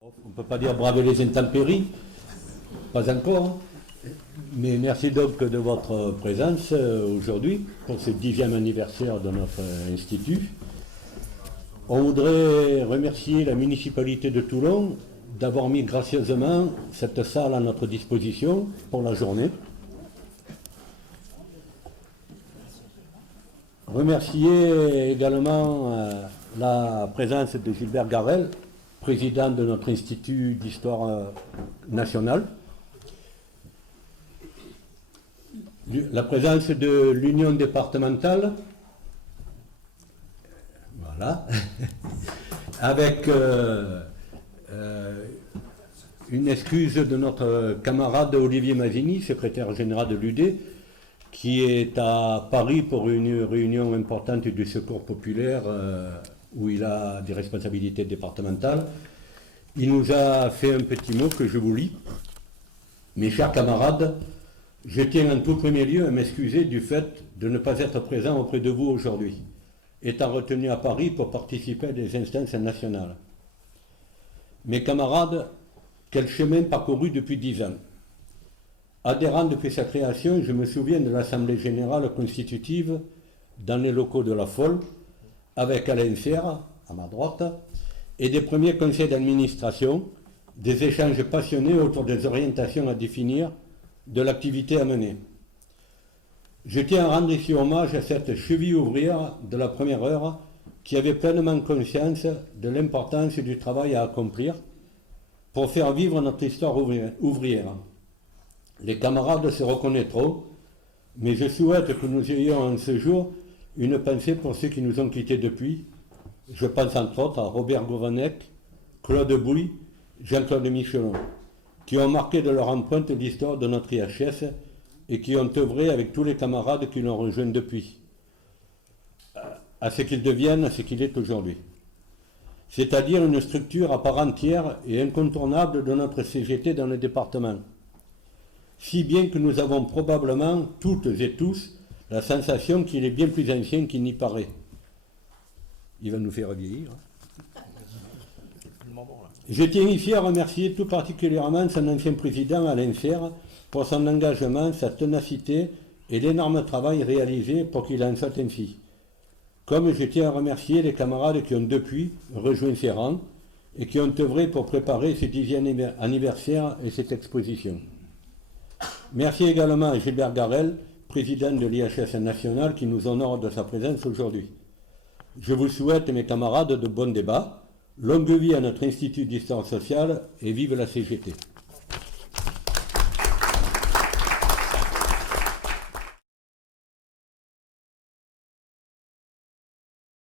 On ne peut pas dire braver les intempéries, pas encore, mais merci donc de votre présence aujourd'hui pour ce 10e anniversaire de notre institut. On voudrait remercier la municipalité de Toulon d'avoir mis gracieusement cette salle à notre disposition pour la journée. Remercier également la présence de Gilbert Garel, président de notre Institut d'Histoire nationale. La présence de l'Union départementale, voilà, avec une excuse de notre camarade Olivier Mazini, secrétaire général de l'UD, qui est à Paris pour une réunion importante du Secours populaire où il a des responsabilités départementales. Il nous a fait un petit mot que je vous lis. Mes chers camarades, je tiens en tout premier lieu à m'excuser du fait de ne pas être présent auprès de vous aujourd'hui, étant retenu à Paris pour participer à des instances nationales. Mes camarades, quel chemin parcouru depuis 10 ans. Adhérent depuis sa création, je me souviens de l'Assemblée générale constitutive dans les locaux de la Folle, avec Alain Serre, à ma droite, et des premiers conseils d'administration, des échanges passionnés autour des orientations à définir, de l'activité à mener. Je tiens à rendre ici hommage à cette cheville ouvrière de la première heure qui avait pleinement conscience de l'importance du travail à accomplir pour faire vivre notre histoire ouvrière. Les camarades se reconnaîtront, mais je souhaite que nous ayons en ce jour une pensée pour ceux qui nous ont quittés depuis. Je pense entre autres à Robert Govanec, Claude Bouy, Jean-Claude Michelon, qui ont marqué de leur empreinte l'histoire de notre IHS et qui ont œuvré avec tous les camarades qui l'ont rejoint depuis, à ce qu'il devienne, à ce qu'il est aujourd'hui. C'est-à-dire une structure à part entière et incontournable de notre CGT dans le département. Si bien que nous avons probablement, toutes et tous, la sensation qu'il est bien plus ancien qu'il n'y paraît. Il va nous faire vieillir. Je tiens ici à remercier tout particulièrement son ancien président Alain Serre pour son engagement, sa ténacité et l'énorme travail réalisé pour qu'il en soit ainsi. Comme je tiens à remercier les camarades qui ont depuis rejoint ses rangs et qui ont œuvré pour préparer ce 10e anniversaire et cette exposition. Merci également à Gilbert Garel, président de l'IHS national, qui nous honore de sa présence aujourd'hui. Je vous souhaite, mes camarades, de bons débats. Longue vie à notre Institut d'Histoire sociale et vive la CGT.